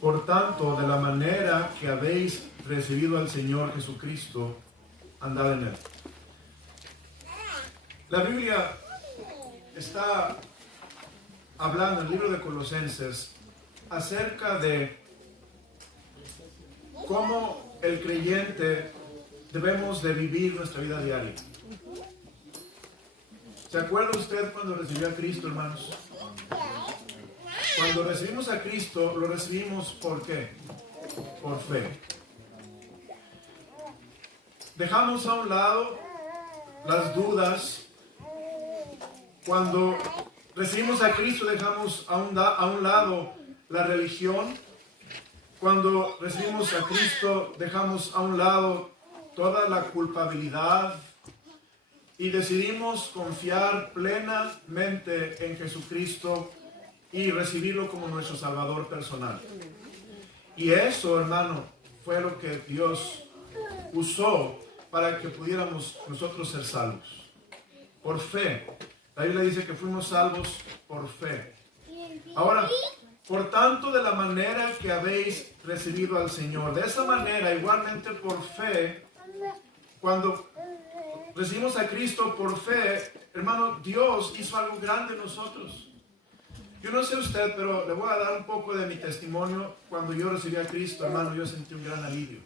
Por tanto, de la manera que habéis recibido al Señor Jesucristo, andad en él. La Biblia está hablando en el libro de Colosenses acerca de cómo el creyente debemos de vivir nuestra vida diaria. ¿Se acuerda usted cuando recibió a Cristo, hermanos? Cuando recibimos a Cristo, lo recibimos ¿por qué? Por fe. Dejamos a un lado las dudas. Cuando recibimos a Cristo, dejamos a un lado la religión. Cuando recibimos a Cristo, dejamos a un lado toda la culpabilidad y decidimos confiar plenamente en Jesucristo y recibirlo como nuestro Salvador personal. Y eso, hermano, fue lo que Dios usó para que pudiéramos nosotros ser salvos. Por fe. La Biblia dice que fuimos salvos por fe. Ahora, por tanto, de la manera que habéis recibido al Señor, de esa manera, igualmente por fe, cuando recibimos a Cristo por fe, hermano, Dios hizo algo grande en nosotros. Yo no sé usted, pero le voy a dar un poco de mi testimonio. Cuando yo recibí a Cristo, hermano, yo sentí un gran alivio.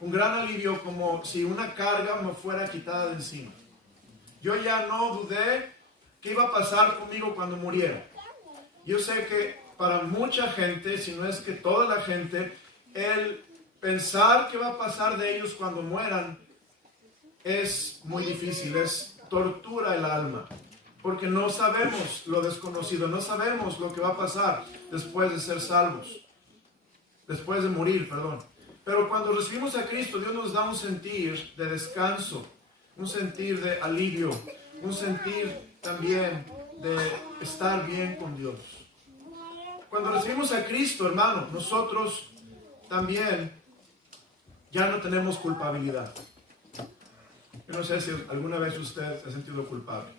Un gran alivio, como si una carga me fuera quitada de encima. Yo ya no dudé qué iba a pasar conmigo cuando muriera. Yo sé que para mucha gente, si no es que toda la gente, el pensar qué va a pasar de ellos cuando mueran es muy difícil, es tortura el alma. Porque no sabemos lo desconocido, no sabemos lo que va a pasar después de ser salvos, después de morir, perdón. Pero cuando recibimos a Cristo, Dios nos da un sentir de descanso, un sentir de alivio, un sentir también de estar bien con Dios. Cuando recibimos a Cristo, hermano, nosotros también ya no tenemos culpabilidad. Yo no sé si alguna vez usted se ha sentido culpable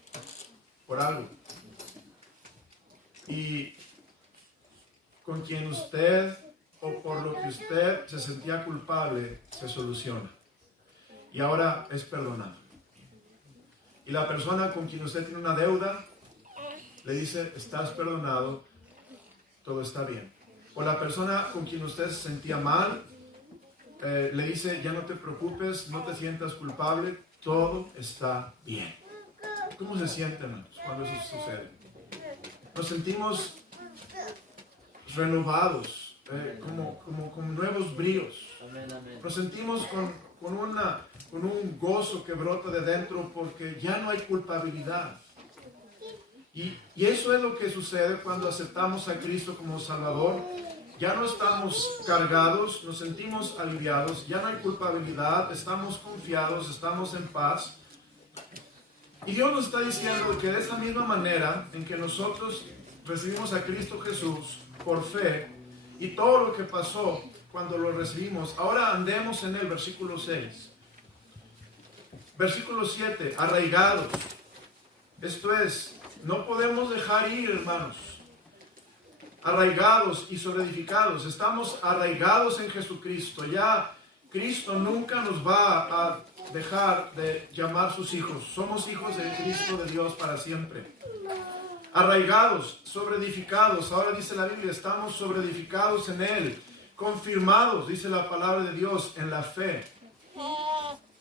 por algo. Y con quien usted o por lo que usted se sentía culpable se soluciona. Y ahora es perdonado. Y la persona con quien usted tiene una deuda le dice, estás perdonado, todo está bien. O la persona con quien usted se sentía mal le dice, ya no te preocupes, no te sientas culpable, todo está bien. ¿Cómo se sienten, hermanos, cuando eso sucede? Nos sentimos renovados, con nuevos bríos. Nos sentimos con un gozo que brota de dentro porque ya no hay culpabilidad. Y eso es lo que sucede cuando aceptamos a Cristo como Salvador. Ya no estamos cargados, nos sentimos aliviados, ya no hay culpabilidad, estamos confiados, estamos en paz. Y Dios nos está diciendo que de esa misma manera en que nosotros recibimos a Cristo Jesús por fe y todo lo que pasó cuando lo recibimos, ahora andemos en él, versículo 6. Versículo 7, arraigados. Esto es, no podemos dejar ir, hermanos. Arraigados y solidificados. Estamos arraigados en Jesucristo. Ya Cristo nunca nos va a dejar de llamar sus hijos. Somos hijos de Cristo, de Dios para siempre. Arraigados, sobreedificados. Ahora dice la Biblia, estamos sobreedificados en Él. Confirmados, dice la palabra de Dios, en la fe.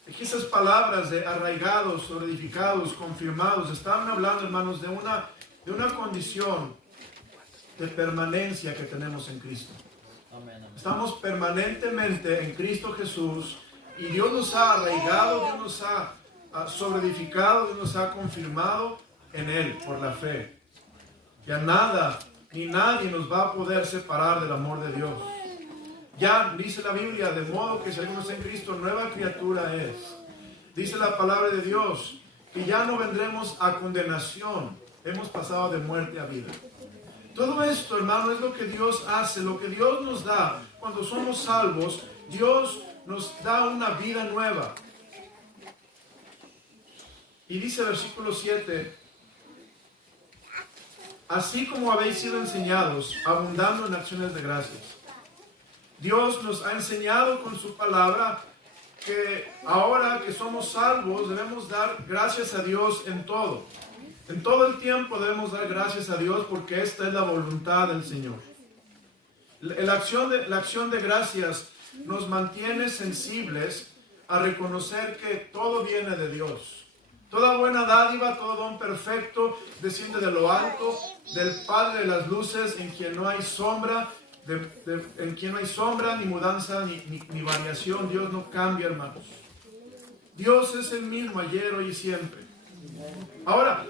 Aquí esas palabras de arraigados, sobreedificados, confirmados, estaban hablando, hermanos, de una condición de permanencia que tenemos en Cristo. Estamos permanentemente en Cristo Jesús y Dios nos ha arraigado, Dios nos ha sobreedificado, Dios nos ha confirmado en Él por la fe. Ya nada ni nadie nos va a poder separar del amor de Dios. Ya dice la Biblia, de modo que si alguno está en Cristo, nueva criatura es. Dice la palabra de Dios que ya no vendremos a condenación, hemos pasado de muerte a vida. Todo esto, hermano, es lo que Dios hace, lo que Dios nos da. Cuando somos salvos, Dios nos da una vida nueva. Y dice el versículo 7, así como habéis sido enseñados, abundando en acciones de gracias. Dios nos ha enseñado con su palabra que ahora que somos salvos debemos dar gracias a Dios en todo. En todo el tiempo debemos dar gracias a Dios porque esta es la voluntad del Señor. La acción de gracias nos mantiene sensibles a reconocer que todo viene de Dios. Toda buena dádiva, todo don perfecto desciende de lo alto, del Padre de las luces, en quien no hay sombra, ni mudanza, ni variación. Dios no cambia, hermanos. Dios es el mismo ayer, hoy y siempre. Ahora,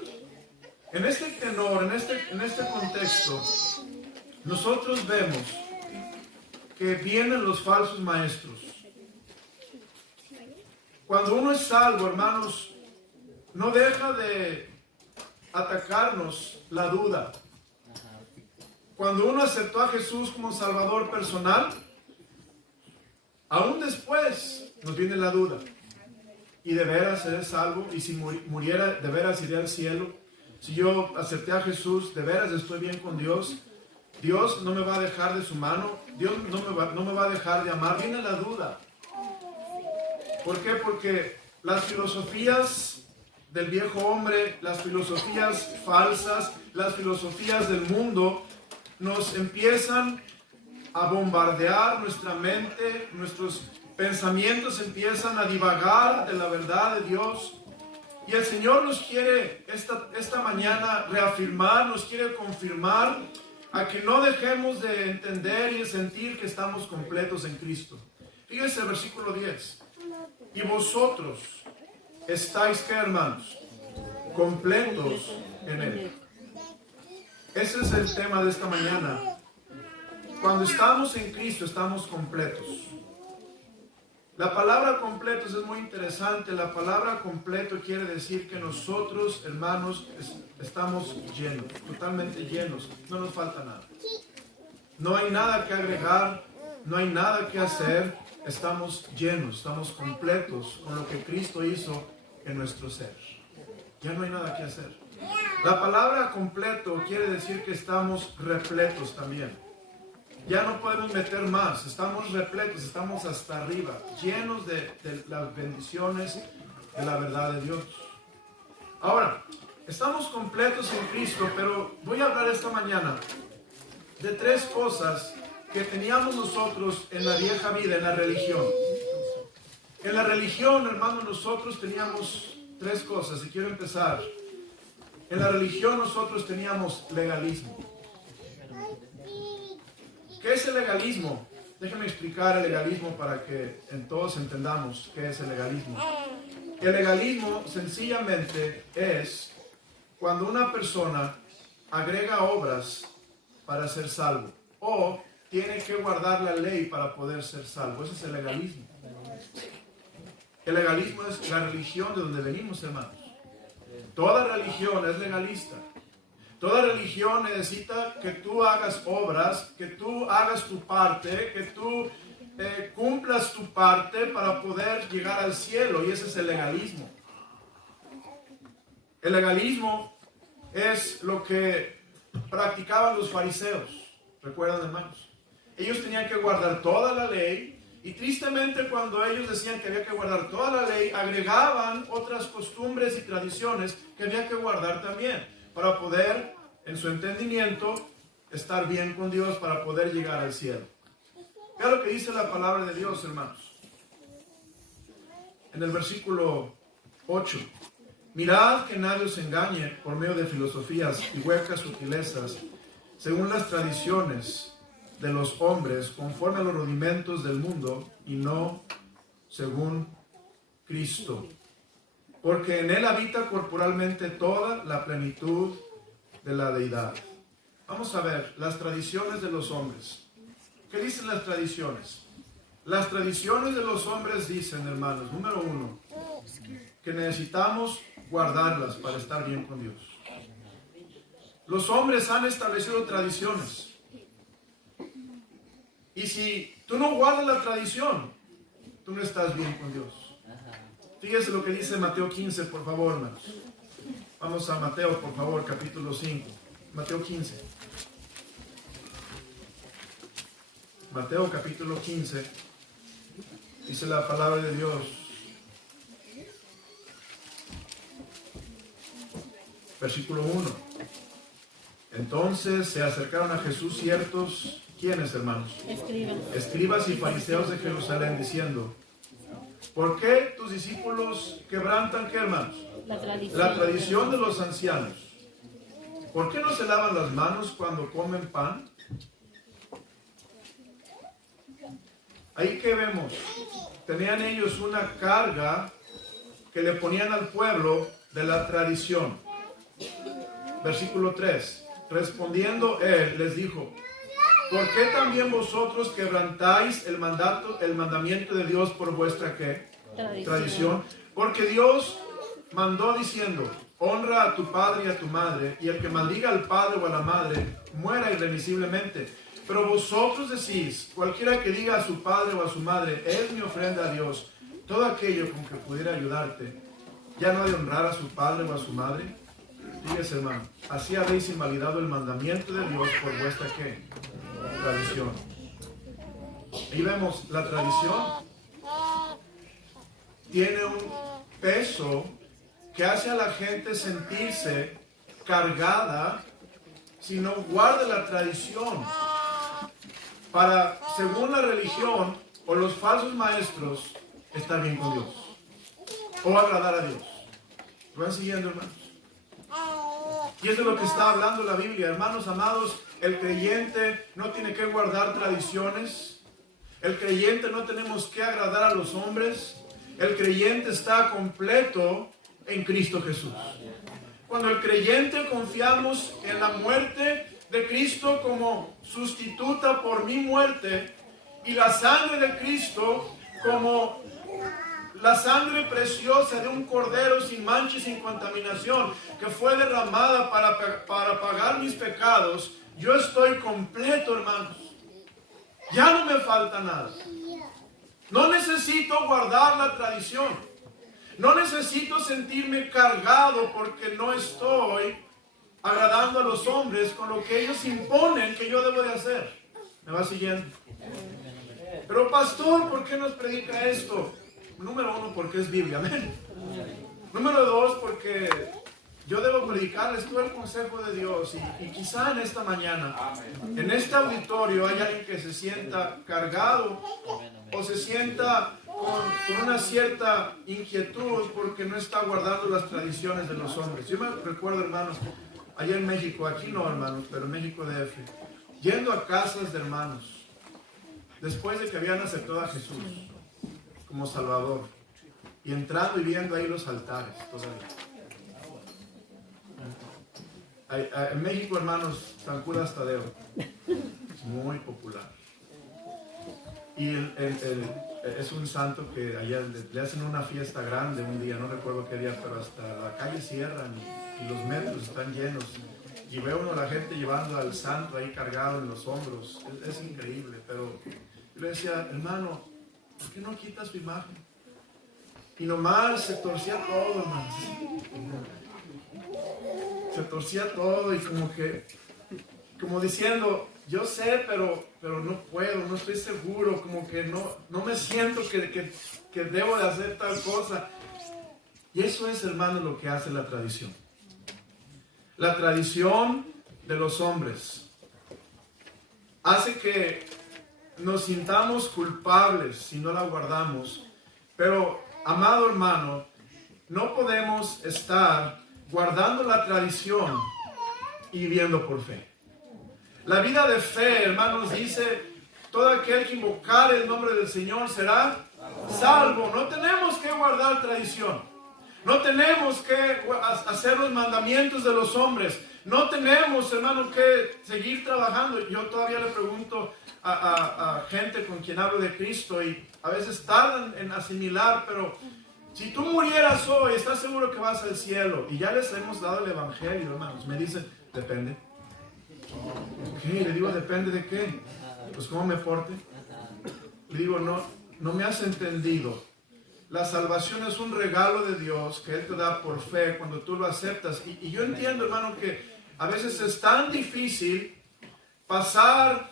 en este tenor, en este contexto, nosotros vemos que vienen los falsos maestros. Cuando uno es salvo, hermanos, no deja de atacarnos la duda. Cuando uno aceptó a Jesús como Salvador personal, aún después nos viene la duda. ¿Y de veras seré salvo? ¿Y si muriera, de veras iré al cielo? Si yo acepté a Jesús, ¿de veras estoy bien con Dios? Dios no me va a dejar de su mano. Dios no me va a dejar de amar. Viene la duda. ¿Por qué? Porque las filosofías del viejo hombre, las filosofías falsas, las filosofías del mundo, nos empiezan a bombardear nuestra mente, nuestros pensamientos empiezan a divagar de la verdad de Dios. Y el Señor nos quiere esta mañana reafirmar, nos quiere confirmar a que no dejemos de entender y de sentir que estamos completos en Cristo. Fíjense el versículo 10. Y vosotros estáis, ¿qué, hermanos? Completos en Él. Ese es el tema de esta mañana. Cuando estamos en Cristo, estamos completos. La palabra completos es muy interesante. La palabra completo quiere decir que nosotros, hermanos, estamos llenos, totalmente llenos. No nos falta nada. No hay nada que agregar, no hay nada que hacer. Estamos llenos, estamos completos con lo que Cristo hizo en nuestro ser. Ya no hay nada que hacer. La palabra completo quiere decir que estamos repletos también. Ya no podemos meter más, estamos repletos, estamos hasta arriba, llenos de las bendiciones de la verdad de Dios. Ahora, estamos completos en Cristo, pero voy a hablar esta mañana de tres cosas que teníamos nosotros en la vieja vida, en la religión. En la religión, hermanos, nosotros teníamos tres cosas, y quiero empezar. En la religión nosotros teníamos legalismo. ¿Qué es el legalismo? Déjenme explicar el legalismo para que todos entendamos qué es el legalismo. El legalismo sencillamente es cuando una persona agrega obras para ser salvo o tiene que guardar la ley para poder ser salvo. Ese es el legalismo. El legalismo es la religión de donde venimos, hermanos. Toda religión es legalista. Toda religión necesita que tú hagas obras, que tú hagas tu parte, que tú cumplas tu parte para poder llegar al cielo. Y ese es el legalismo. El legalismo es lo que practicaban los fariseos. ¿Recuerdan, hermanos? Ellos tenían que guardar toda la ley. Y tristemente cuando ellos decían que había que guardar toda la ley, agregaban otras costumbres y tradiciones que había que guardar también, para poder, en su entendimiento, estar bien con Dios, para poder llegar al cielo. Vean lo que dice la palabra de Dios, hermanos. En el versículo 8. Mirad que nadie os engañe por medio de filosofías y huecas sutilezas, según las tradiciones de los hombres, conforme a los rudimentos del mundo, y no según Cristo. Porque en Él habita corporalmente toda la plenitud de la deidad. Vamos a ver las tradiciones de los hombres. ¿Qué dicen las tradiciones? Las tradiciones de los hombres dicen, hermanos, número uno, que necesitamos guardarlas para estar bien con Dios. Los hombres han establecido tradiciones. Y si tú no guardas la tradición, tú no estás bien con Dios. Fíjese lo que dice Mateo 15, por favor, hermanos. Vamos a Mateo, por favor, capítulo 5. Mateo 15. Mateo capítulo 15. Dice la palabra de Dios. Versículo 1. Entonces se acercaron a Jesús ciertos, ¿quiénes, hermanos? Escribas y fariseos de Jerusalén, diciendo: ¿por qué tus discípulos quebrantan, qué, hermanos? La tradición de los ancianos. ¿Por qué no se lavan las manos cuando comen pan? Ahí que vemos, tenían ellos una carga que le ponían al pueblo de la tradición. Versículo 3. Respondiendo él, les dijo: ¿por qué también vosotros quebrantáis el mandamiento de Dios por vuestra ¿qué? Tradición? Porque Dios mandó diciendo: honra a tu padre y a tu madre, y el que maldiga al padre o a la madre muera irremisiblemente. Pero vosotros decís: cualquiera que diga a su padre o a su madre, es mi ofrenda a Dios, todo aquello con que pudiera ayudarte, ¿ya no ha de honrar a su padre o a su madre? Fíjese, hermano, así habéis invalidado el mandamiento de Dios por vuestra ¿qué? Tradición. Ahí vemos, la tradición tiene un peso que hace a la gente sentirse cargada si no guarda la tradición para, según la religión o los falsos maestros, estar bien con Dios o agradar a Dios. ¿Lo van siguiendo, hermanos? Y eso es lo que está hablando la Biblia. Hermanos amados, el creyente no tiene que guardar tradiciones. El creyente no tenemos que agradar a los hombres. El creyente está completo en Cristo Jesús. Cuando el creyente confiamos en la muerte de Cristo como sustituta por mi muerte y la sangre de Cristo como la sangre preciosa de un cordero sin mancha y sin contaminación que fue derramada para pagar mis pecados, yo estoy completo, hermanos. Ya no me falta nada. No necesito guardar la tradición. No necesito sentirme cargado porque no estoy agradando a los hombres con lo que ellos imponen que yo debo de hacer. ¿Me va siguiendo? Pero pastor, ¿por qué nos predica esto? Número 1, porque es Biblia, amén. Número 2, porque yo debo predicarles todo el consejo de Dios. Y quizá en esta mañana, en este auditorio, hay alguien que se sienta cargado o se sienta con una cierta inquietud porque no está guardando las tradiciones de los hombres. Yo me recuerdo, hermanos, allá en México, aquí no, hermanos, pero en México DF, yendo a casas de hermanos, después de que habían aceptado a Jesús como Salvador, y entrando y viendo ahí los altares todavía. En México, hermanos, San Judas Tadeo es muy popular. Y es un santo que allá le hacen una fiesta grande un día, no recuerdo qué día, pero hasta la calle cierran y los metros están llenos. Y ve uno a la gente llevando al santo ahí cargado en los hombros. Es increíble, pero yo le decía: hermano, ¿por qué no quitas tu imagen? Y nomás se torcía todo, hermano. Se torcía todo y como diciendo: yo sé, pero no puedo, no estoy seguro, como que no me siento que debo de hacer tal cosa. Y eso es, hermano, lo que hace la tradición. La tradición de los hombres hace que nos sintamos culpables si no la guardamos. Pero, amado hermano, no podemos estar guardando la tradición y viviendo por fe. La vida de fe, hermanos, dice: todo aquel que invocar el nombre del Señor será salvo. No tenemos que guardar tradición. No tenemos que hacer los mandamientos de los hombres. No tenemos, hermanos, que seguir trabajando. Yo todavía le pregunto a gente con quien hablo de Cristo y a veces tardan en asimilar, pero si tú murieras hoy, ¿estás seguro que vas al cielo? Y ya les hemos dado el evangelio, hermanos. Me dicen: depende. Ok, le digo: ¿depende de qué? Pues cómo me porte. Le digo: no me has entendido. La salvación es un regalo de Dios que Él te da por fe cuando tú lo aceptas. Y yo entiendo, hermano, que A veces es tan difícil pasar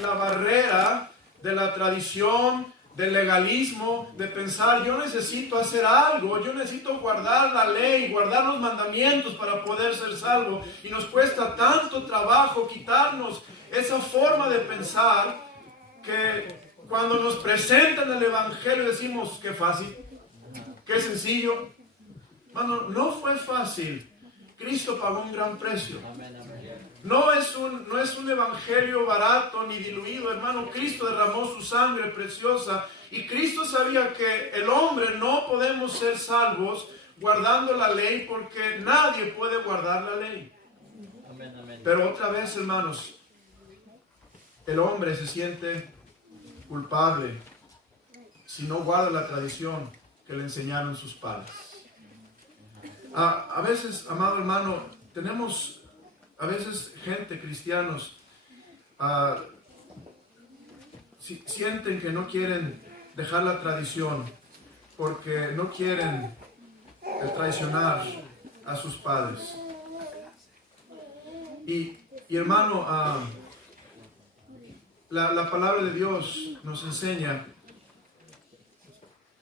la barrera de la tradición, del legalismo, de pensar, yo necesito hacer algo, yo necesito guardar la ley, guardar los mandamientos para poder ser salvo. Y nos cuesta tanto trabajo quitarnos esa forma de pensar que cuando nos presentan el Evangelio decimos, qué fácil, qué sencillo. Hermano, no fue fácil. Cristo pagó un gran precio. No es un evangelio barato ni diluido, hermano. Cristo derramó su sangre preciosa y Cristo sabía que el hombre no podemos ser salvos guardando la ley porque nadie puede guardar la ley. Pero otra vez, hermanos, el hombre se siente culpable si no guarda la tradición que le enseñaron sus padres. A veces, amado hermano, tenemos a veces gente, cristianos, sienten que no quieren dejar la tradición porque no quieren traicionar a sus padres. Y hermano, la palabra de Dios nos enseña.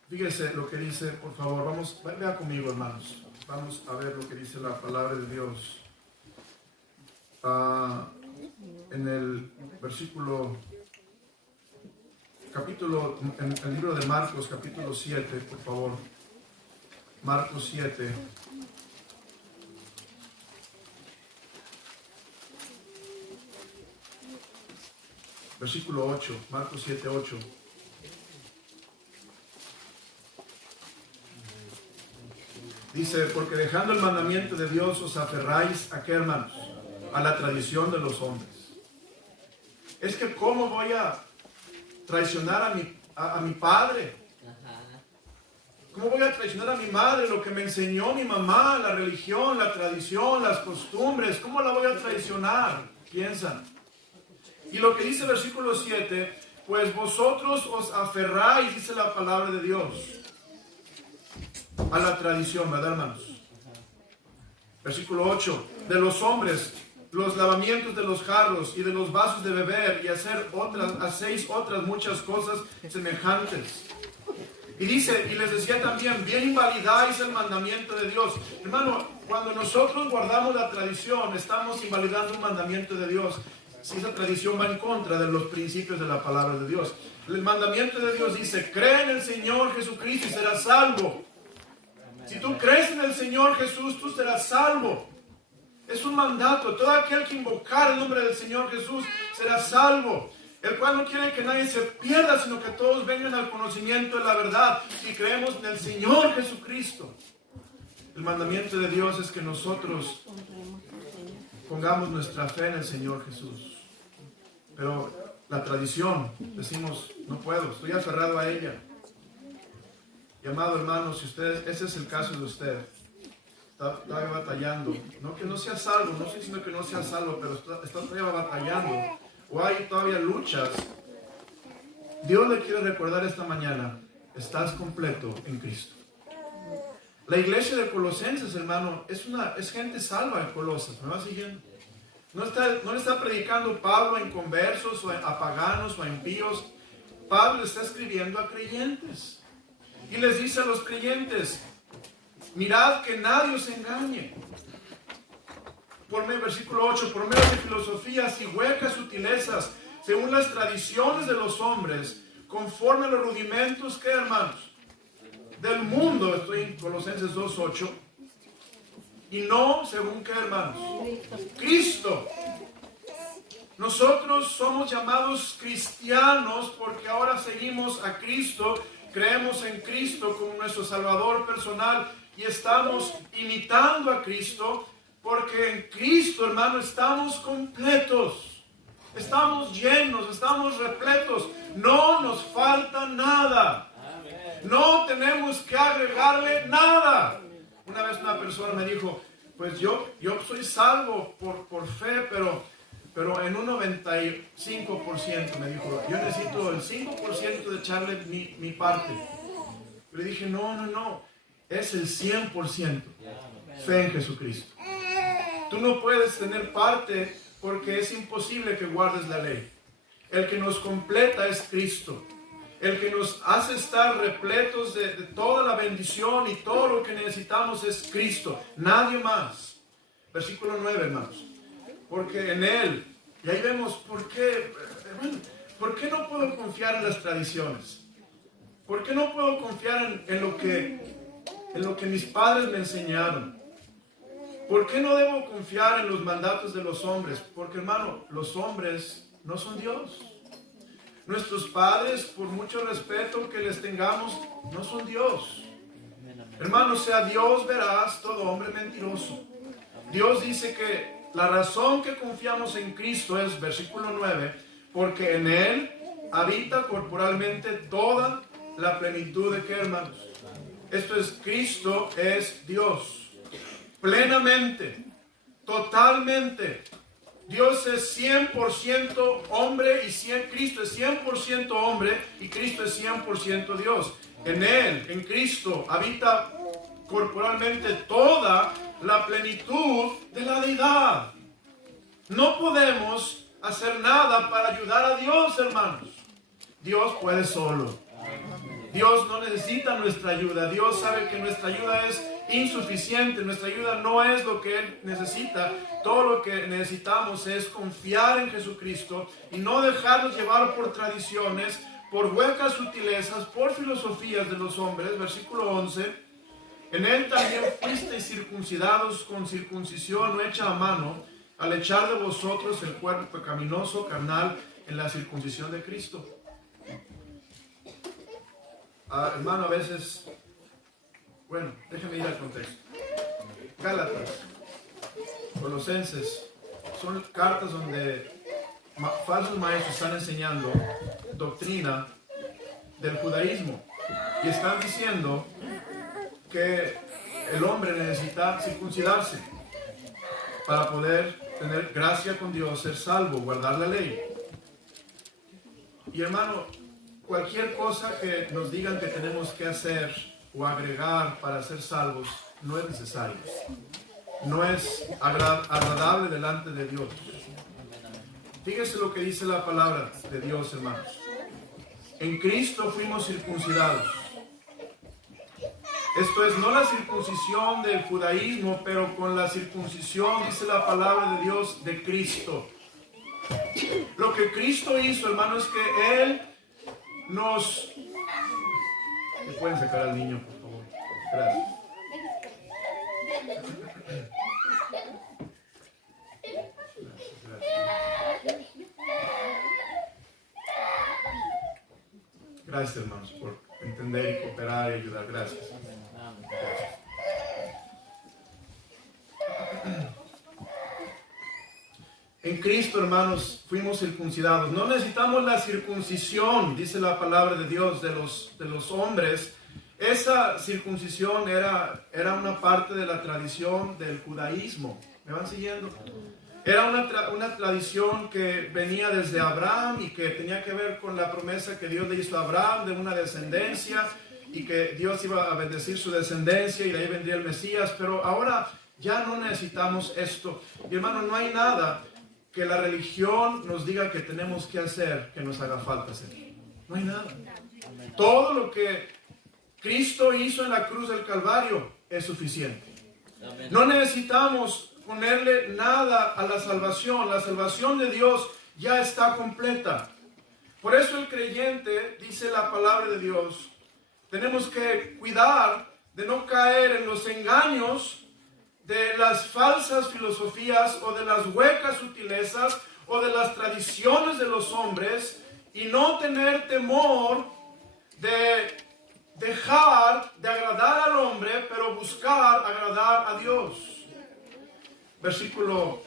Fíjese lo que dice, por favor, vea conmigo, hermanos. Vamos a ver lo que dice la palabra de Dios. En el en el libro de Marcos, capítulo 7, por favor. Marcos 7. Versículo 8, Marcos 7, 8. Dice, porque dejando el mandamiento de Dios os aferráis a qué, hermanos, a la tradición de los hombres. Es que ¿cómo voy a traicionar a mi padre? ¿Cómo voy a traicionar a mi madre? Lo que me enseñó mi mamá, la religión, la tradición, las costumbres. ¿Cómo la voy a traicionar? Piensan. Y lo que dice el versículo 7, pues vosotros os aferráis, dice la palabra de Dios, a la tradición, ¿verdad, hermanos? Versículo 8, de los hombres, los lavamientos de los jarros y de los vasos de beber, y hacéis otras muchas cosas semejantes. Y dice, y les decía también, bien invalidáis el mandamiento de Dios. Hermano, cuando nosotros guardamos la tradición, estamos invalidando un mandamiento de Dios. Si esa tradición va en contra de los principios de la palabra de Dios. El mandamiento de Dios dice, cree en el Señor Jesucristo y serás salvo. Si tú crees en el Señor Jesús, tú serás salvo. Es un mandato. Todo aquel que invocar el nombre del Señor Jesús será salvo. El cual no quiere que nadie se pierda, sino que todos vengan al conocimiento de la verdad. Si creemos en el Señor Jesucristo. El mandamiento de Dios es que nosotros pongamos nuestra fe en el Señor Jesús. Pero la tradición, decimos, no puedo, estoy aferrado a ella. Y amado hermano, si ese es el caso de usted, está todavía batallando, no que no sea salvo, no estoy diciendo que no sea salvo, pero está todavía batallando, o hay todavía luchas, Dios le quiere recordar esta mañana, estás completo en Cristo. La iglesia de Colosenses, hermano, es gente salva en Colosas, ¿me va siguiendo? No le está predicando Pablo a inconversos, o a paganos, o a impíos. Pablo está escribiendo a creyentes. Y les dice a los creyentes, mirad que nadie os engañe. Versículo 8, por medio de filosofías y huecas sutilezas, según las tradiciones de los hombres, conforme a los rudimentos, ¿qué, hermanos? Del mundo, estoy en Colosenses 2:8, y no según qué, hermanos, Cristo. Nosotros somos llamados cristianos porque ahora seguimos a Cristo, creemos en Cristo como nuestro Salvador personal y estamos imitando a Cristo porque en Cristo, hermano, estamos completos, estamos llenos, estamos repletos, no nos falta nada. No tenemos que agregarle nada. Una vez una persona me dijo, pues yo soy salvo por fe, pero en un 95%, me dijo, yo necesito el 5% de echarle mi parte. Le dije, no, es el 100%. Fe en Jesucristo. Tú no puedes tener parte porque es imposible que guardes la ley. El que nos completa es Cristo. El que nos hace estar repletos de toda la bendición y todo lo que necesitamos es Cristo. Nadie más. Versículo 9, hermanos. Porque en Él, y ahí vemos por qué, hermano, ¿por qué no puedo confiar en las tradiciones? ¿Por qué no puedo confiar en lo que mis padres me enseñaron? ¿Por qué no debo confiar en los mandatos de los hombres? Porque, hermano, los hombres no son Dios. Nuestros padres, por mucho respeto que les tengamos, no son Dios. Hermano, sea Dios veraz, todo hombre mentiroso. Dios dice que la razón que confiamos en Cristo es, versículo 9, porque en Él habita corporalmente toda la plenitud de ¿qué, hermanos? Esto es, Cristo es Dios. Plenamente, totalmente. Dios es 100% hombre y Cristo es 100% hombre y Cristo es 100% Dios. En Él, en Cristo, habita corporalmente toda la plenitud de la deidad. No podemos hacer nada para ayudar a Dios, hermanos. Dios puede solo. Dios no necesita nuestra ayuda. Dios sabe que nuestra ayuda es insuficiente. Nuestra ayuda no es lo que Él necesita. Todo lo que necesitamos es confiar en Jesucristo y no dejarnos llevar por tradiciones, por huecas sutilezas, por filosofías de los hombres. Versículo 11. En Él también fuisteis circuncidados con circuncisión no hecha a mano, al echar de vosotros el cuerpo pecaminoso carnal en la circuncisión de Cristo. Hermano, a veces, bueno, déjeme ir al contexto. Gálatas, Colosenses, son cartas donde falsos maestros están enseñando doctrina del judaísmo y están diciendo que el hombre necesita circuncidarse para poder tener gracia con Dios, ser salvo, guardar la ley. Y hermano, cualquier cosa que nos digan que tenemos que hacer o agregar para ser salvos no es necesario. No es agradable delante de Dios. Fíjese lo que dice la palabra de Dios, hermanos. En Cristo fuimos circuncidados. Esto es, no la circuncisión del judaísmo, pero con la circuncisión, dice la palabra de Dios, de Cristo. Lo que Cristo hizo, hermano, es que Él nos... ¿Me pueden sacar al niño, por favor? Gracias. Gracias, hermanos, por entender y cooperar y ayudar. Gracias. En Cristo, hermanos, fuimos circuncidados. No necesitamos la circuncisión, dice la palabra de Dios, de los hombres. Esa circuncisión era una parte de la tradición del judaísmo. ¿Me van siguiendo? Era una tradición que venía desde Abraham y que tenía que ver con la promesa que Dios le hizo a Abraham de una descendencia y que Dios iba a bendecir su descendencia y de ahí vendría el Mesías. Pero ahora ya no necesitamos esto. Y hermano, no hay nada que la religión nos diga que tenemos que hacer que nos haga falta hacer. No hay nada. Todo lo que Cristo hizo en la cruz del Calvario es suficiente. No necesitamos ponerle nada a la salvación. La salvación de Dios ya está completa. Por eso el creyente, dice la palabra de Dios, tenemos que cuidar de no caer en los engaños de las falsas filosofías o de las huecas sutilezas o de las tradiciones de los hombres y no tener temor de dejar de agradar al hombre, pero buscar agradar a Dios. Versículo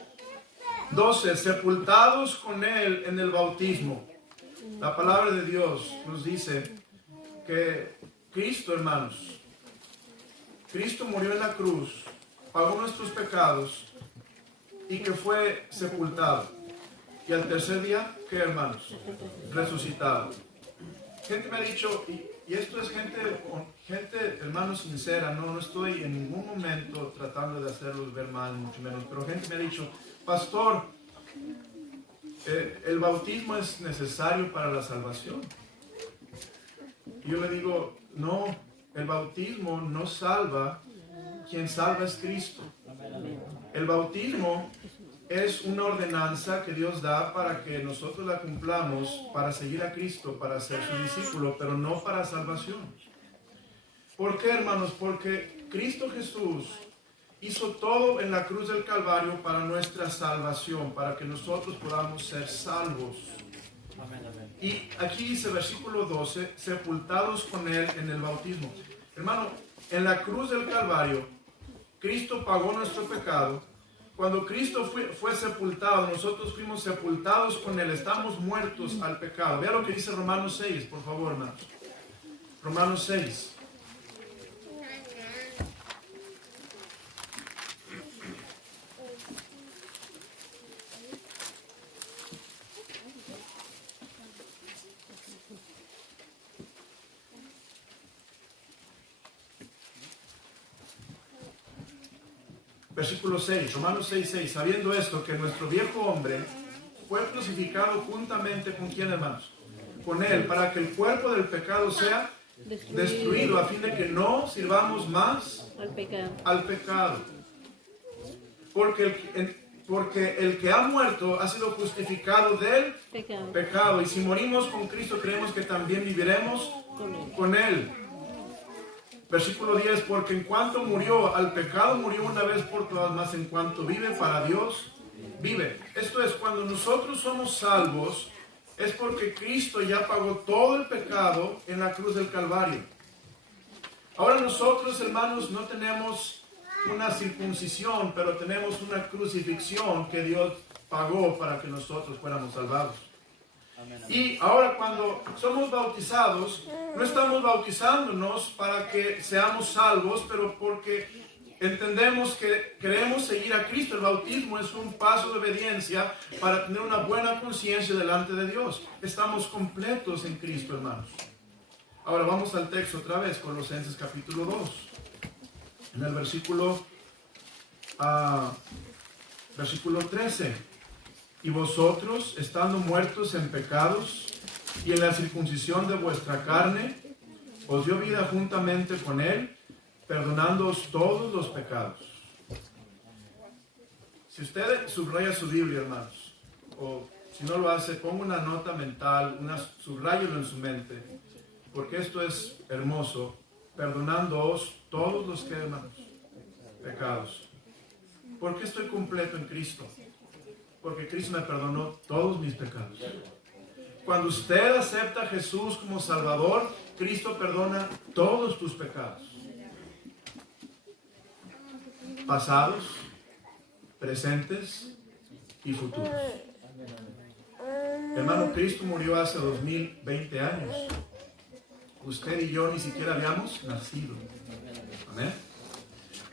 12, sepultados con Él en el bautismo. La palabra de Dios nos dice que Cristo, hermanos, Cristo murió en la cruz, pagó nuestros pecados y que fue sepultado. Y al tercer día, ¿qué, hermanos? Resucitado. Gente me ha dicho, ¿y y esto es gente, hermano, sincera, no estoy en ningún momento tratando de hacerlos ver mal, mucho menos, pero gente me ha dicho, pastor, el bautismo es necesario para la salvación. Y yo le digo, no, el bautismo no salva, quien salva es Cristo. El bautismo es una ordenanza que Dios da para que nosotros la cumplamos, para seguir a Cristo, para ser su discípulo, pero no para salvación. ¿Por qué, hermanos? Porque Cristo Jesús hizo todo en la cruz del Calvario para nuestra salvación, para que nosotros podamos ser salvos. Y aquí dice versículo 12, sepultados con Él en el bautismo. Hermano, en la cruz del Calvario, Cristo pagó nuestro pecado. Cuando Cristo fue sepultado, nosotros fuimos sepultados con Él, estamos muertos al pecado. Vea lo que dice Romanos 6, por favor, hermanos. Romanos 6. Versículo 6, Romanos 6, 6. Sabiendo esto, que nuestro viejo hombre fue crucificado juntamente con ¿quién, hermanos? Con Él, para que el cuerpo del pecado sea destruido, a fin de que no sirvamos más al pecado. Porque el que ha muerto ha sido justificado del pecado. Y si morimos con Cristo, creemos que también viviremos con Él. Versículo 10, porque en cuanto murió al pecado, murió una vez por todas, más en cuanto vive para Dios, vive. Esto es, cuando nosotros somos salvos, es porque Cristo ya pagó todo el pecado en la cruz del Calvario. Ahora nosotros, hermanos, no tenemos una circuncisión, pero tenemos una crucifixión que Dios pagó para que nosotros fuéramos salvados. Y ahora cuando somos bautizados, no estamos bautizándonos para que seamos salvos, pero porque entendemos que queremos seguir a Cristo. El bautismo es un paso de obediencia para tener una buena conciencia delante de Dios. Estamos completos en Cristo, hermanos. Ahora vamos al texto otra vez, Colosenses capítulo 2. En el versículo 13. Y vosotros, estando muertos en pecados y en la circuncisión de vuestra carne, os dio vida juntamente con Él, perdonándoos todos los pecados. Si usted subraya su Biblia, hermanos, o si no lo hace, ponga una nota mental, subráyelo en su mente, porque esto es hermoso, perdonándoos todos los que, hermanos, pecados. ¿Por qué estoy completo en Cristo? Porque Cristo me perdonó todos mis pecados. Cuando usted acepta a Jesús como Salvador, Cristo perdona todos tus pecados. Pasados, presentes y futuros. Hermano, Cristo murió hace 2020 años. Usted y yo ni siquiera habíamos nacido. Amén.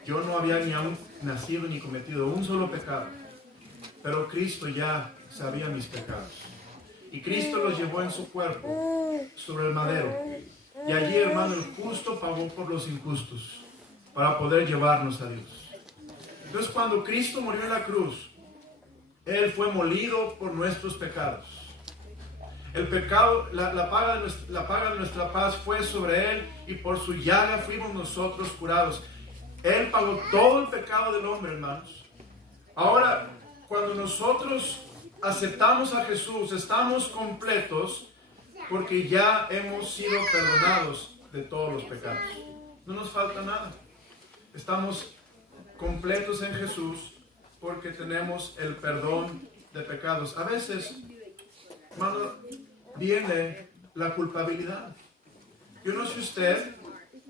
Yo no había ni aún nacido ni cometido un solo pecado. Pero Cristo ya sabía mis pecados. Y Cristo los llevó en su cuerpo sobre el madero. Y allí, hermano, el justo pagó por los injustos para poder llevarnos a Dios. Entonces, cuando Cristo murió en la cruz, Él fue molido por nuestros pecados. El pecado, la paga de nuestra paz fue sobre Él, y por su llaga fuimos nosotros curados. Él pagó todo el pecado del hombre, hermanos. Ahora, cuando nosotros aceptamos a Jesús, estamos completos porque ya hemos sido perdonados de todos los pecados. No nos falta nada. Estamos completos en Jesús porque tenemos el perdón de pecados. A veces, hermano, viene la culpabilidad. Yo no sé usted,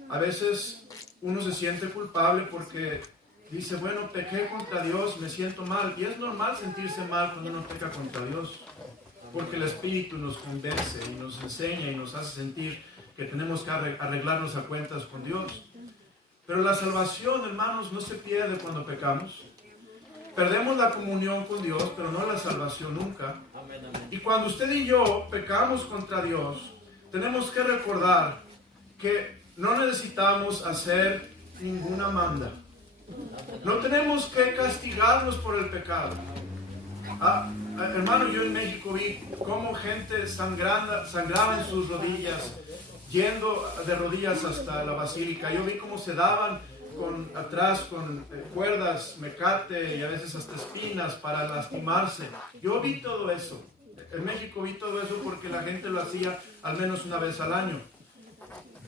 a veces uno se siente culpable porque dice, bueno, pequé contra Dios, me siento mal. Y es normal sentirse mal cuando uno peca contra Dios, porque el Espíritu nos convence y nos enseña y nos hace sentir que tenemos que arreglarnos a cuentas con Dios. Pero la salvación, hermanos, no se pierde cuando pecamos. Perdemos la comunión con Dios, pero no la salvación nunca. Y cuando usted y yo pecamos contra Dios, tenemos que recordar que no necesitamos hacer ninguna manda. No tenemos que castigarnos por el pecado. Hermano, yo en México vi cómo gente sangraba en sus rodillas, yendo de rodillas hasta la basílica. Yo vi cómo se daban atrás con cuerdas, mecate y a veces hasta espinas para lastimarse. Yo vi todo eso. En México vi todo eso porque la gente lo hacía al menos una vez al año.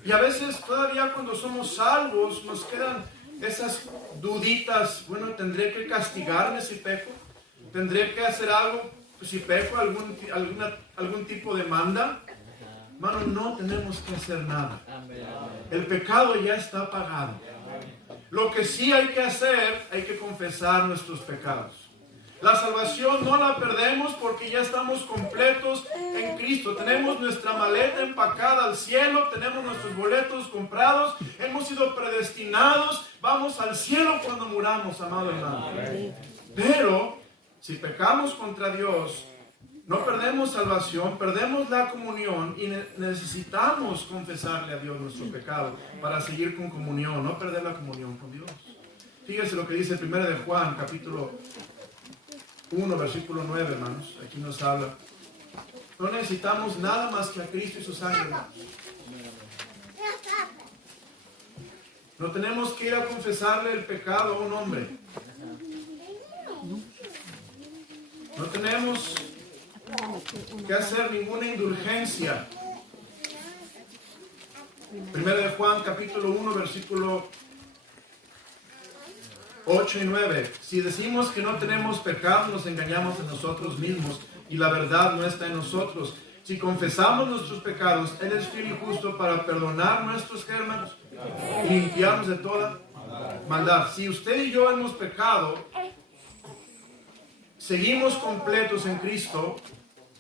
Y a veces todavía cuando somos salvos nos quedan esas duditas. Bueno, ¿tendré que castigarme si peco? ¿Tendré que hacer algo si peco? ¿Algún tipo de manda? Hermano, no tenemos que hacer nada. El pecado ya está pagado. Lo que sí hay que hacer, hay que confesar nuestros pecados. La salvación no la perdemos porque ya estamos completos en Cristo. Tenemos nuestra maleta empacada al cielo, tenemos nuestros boletos comprados, hemos sido predestinados, vamos al cielo cuando muramos, amado hermano. Pero si pecamos contra Dios, no perdemos salvación, perdemos la comunión y necesitamos confesarle a Dios nuestro pecado para seguir con comunión, no perder la comunión con Dios. Fíjese lo que dice 1 de Juan, capítulo 1, versículo 9, hermanos. Aquí nos habla. No necesitamos nada más que a Cristo y su sangre, hermanos. No tenemos que ir a confesarle el pecado a un hombre. No tenemos que hacer ninguna indulgencia. 1 de Juan, capítulo 1, versículo 8 y 9. Si decimos que no tenemos pecado, nos engañamos a nosotros mismos y la verdad no está en nosotros. Si confesamos nuestros pecados, Él es fiel y justo para perdonar nuestros hermanos y limpiarnos de toda maldad. Si usted y yo hemos pecado, seguimos completos en Cristo,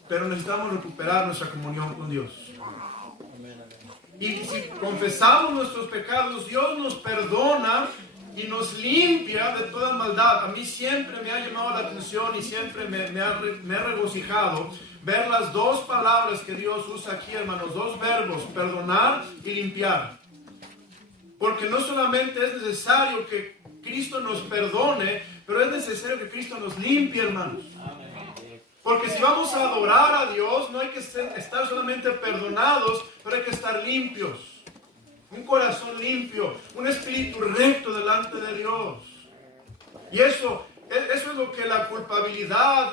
pero necesitamos recuperar nuestra comunión con Dios. Y si confesamos nuestros pecados, Dios nos perdona y nos limpia de toda maldad. A mí siempre me ha llamado la atención y siempre me ha regocijado ver las dos palabras que Dios usa aquí, hermanos, dos verbos, perdonar y limpiar. Porque no solamente es necesario que Cristo nos perdone, pero es necesario que Cristo nos limpie, hermanos. Porque si vamos a adorar a Dios, no hay que estar solamente perdonados, pero hay que estar limpios. Un corazón limpio, un espíritu recto delante de Dios. Y eso es lo que la culpabilidad,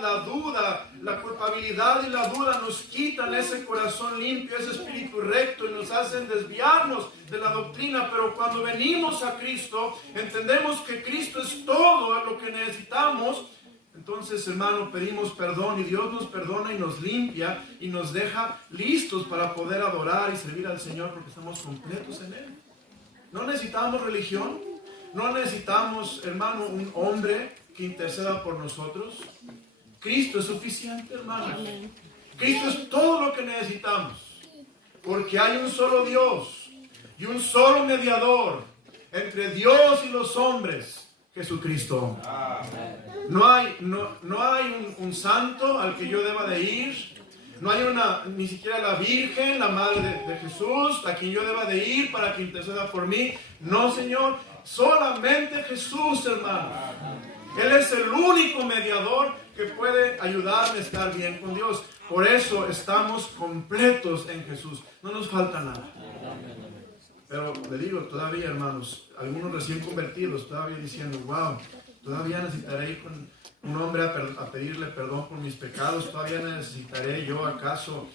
la culpabilidad y la duda nos quitan ese corazón limpio, ese espíritu recto y nos hacen desviarnos de la doctrina. Pero cuando venimos a Cristo, entendemos que Cristo es todo lo que necesitamos. Entonces, hermano, pedimos perdón y Dios nos perdona y nos limpia y nos deja listos para poder adorar y servir al Señor porque estamos completos en Él. No necesitamos religión, no necesitamos, hermano, un hombre que interceda por nosotros. Cristo es suficiente, hermanos. Cristo es todo lo que necesitamos porque hay un solo Dios y un solo mediador entre Dios y los hombres, Jesucristo. No hay un santo al que yo deba de ir. No hay ni siquiera la Virgen, la Madre de Jesús, a quien yo deba de ir para que interceda por mí. No, Señor, solamente Jesús, hermano. Él es el único mediador que puede ayudarme a estar bien con Dios. Por eso estamos completos en Jesús. No nos falta nada. Pero le digo, todavía, hermanos, algunos recién convertidos, todavía diciendo, wow, todavía necesitaré ir con un hombre a pedirle perdón por mis pecados, todavía necesitaré yo acaso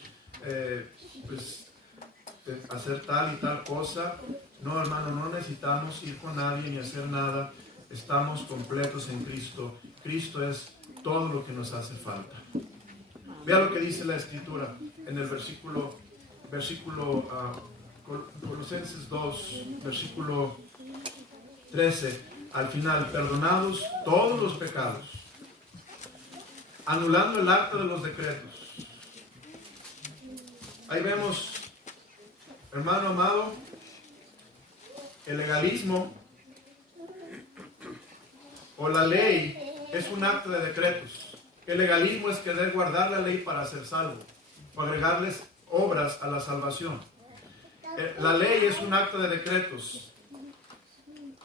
hacer tal y tal cosa. No, hermano, no necesitamos ir con nadie ni hacer nada. Estamos completos en Cristo. Cristo es todo lo que nos hace falta. Vea lo que dice la Escritura en el versículo Colosenses 2, versículo 13, al final, perdonados todos los pecados, anulando el acta de los decretos. Ahí vemos, hermano amado, el legalismo o la ley es un acto de decretos. El legalismo es querer guardar la ley para ser salvo o agregarles obras a la salvación. La ley es un acta de decretos.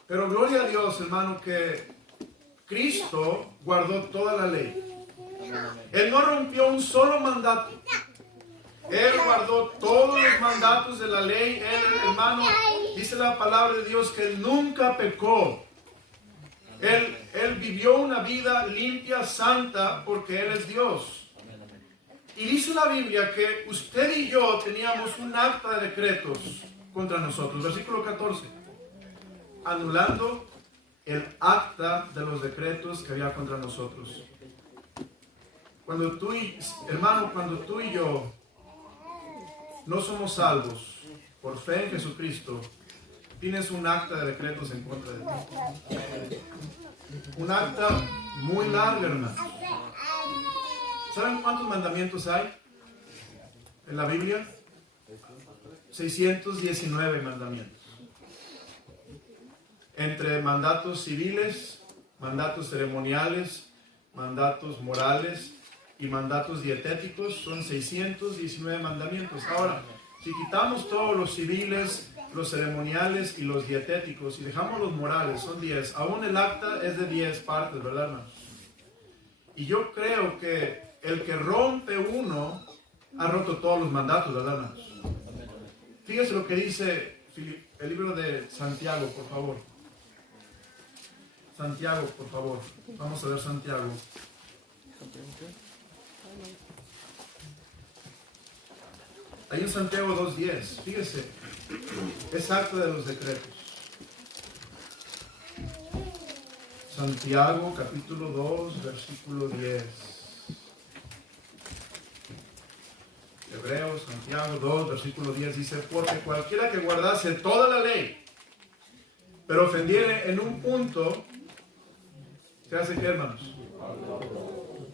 Pero gloria a Dios, hermano, que Cristo guardó toda la ley. Él no rompió un solo mandato. Él guardó todos los mandatos de la ley. Él, hermano, dice la palabra de Dios que Él nunca pecó. Él vivió una vida limpia, santa, porque Él es Dios. Y dice la Biblia que usted y yo teníamos un acta de decretos contra nosotros. Versículo 14. Anulando el acta de los decretos que había contra nosotros. Hermano, cuando tú y yo no somos salvos por fe en Jesucristo, tienes un acta de decretos en contra de ti. Un acta muy larga, hermano. ¿Saben cuántos mandamientos hay en la Biblia? 619 mandamientos. Entre mandatos civiles, mandatos ceremoniales, mandatos morales y mandatos dietéticos, son 619 mandamientos. Ahora, si quitamos todos los civiles, los ceremoniales y los dietéticos y dejamos los morales, son 10. Aún el acta es de 10 partes, ¿verdad, hermanos? Y yo creo que el que rompe uno ha roto todos los mandatos, ¿verdad, hermanos? Fíjese lo que dice el libro de Santiago, por favor. Santiago, por favor. Vamos a ver Santiago. Ahí en Santiago 2:10, fíjese, es acta de los decretos. Santiago capítulo 2, versículo 10. Hebreos, Santiago 2, versículo 10 dice, porque cualquiera que guardase toda la ley, pero ofendiere en un punto, ¿se hace qué, hermanos?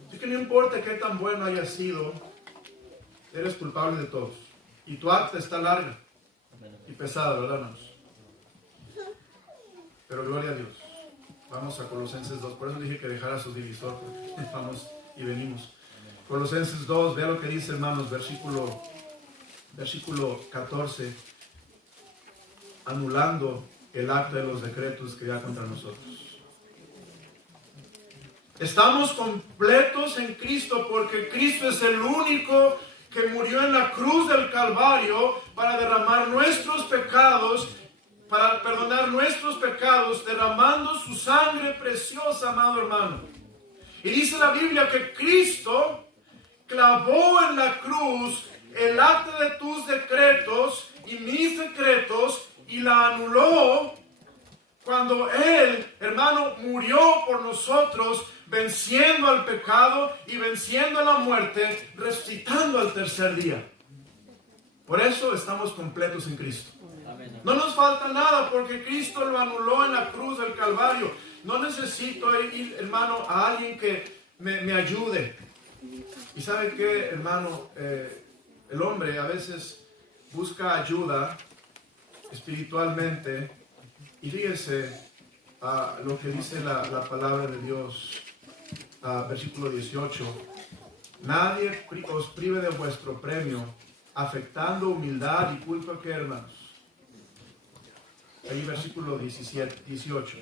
Así que no importa qué tan bueno haya sido, eres culpable de todos. Y tu acta está larga y pesada, ¿verdad, hermanos? Pero gloria a Dios. Vamos a Colosenses 2. Por eso dije que dejara su divisor, porque vamos y venimos. Colosenses 2, vea lo que dice, hermanos, versículo 14. Anulando el acta de los decretos que había contra nosotros. Estamos completos en Cristo porque Cristo es el único que murió en la cruz del Calvario para derramar nuestros pecados, para perdonar nuestros pecados, derramando su sangre preciosa, amado hermano. Y dice la Biblia que Cristo clavó en la cruz el acta de tus decretos y mis decretos y la anuló cuando Él, hermano, murió por nosotros, venciendo al pecado y venciendo a la muerte, resucitando al tercer día. Por eso estamos completos en Cristo. No nos falta nada porque Cristo lo anuló en la cruz del Calvario. No necesito ir, hermano, a alguien que me ayude. Y ¿sabe qué, hermano? El hombre a veces busca ayuda espiritualmente. Y fíjense lo que dice la palabra de Dios. Versículo 18. Nadie os prive de vuestro premio, afectando humildad y culpa, que hermanos. Ahí versículo 18.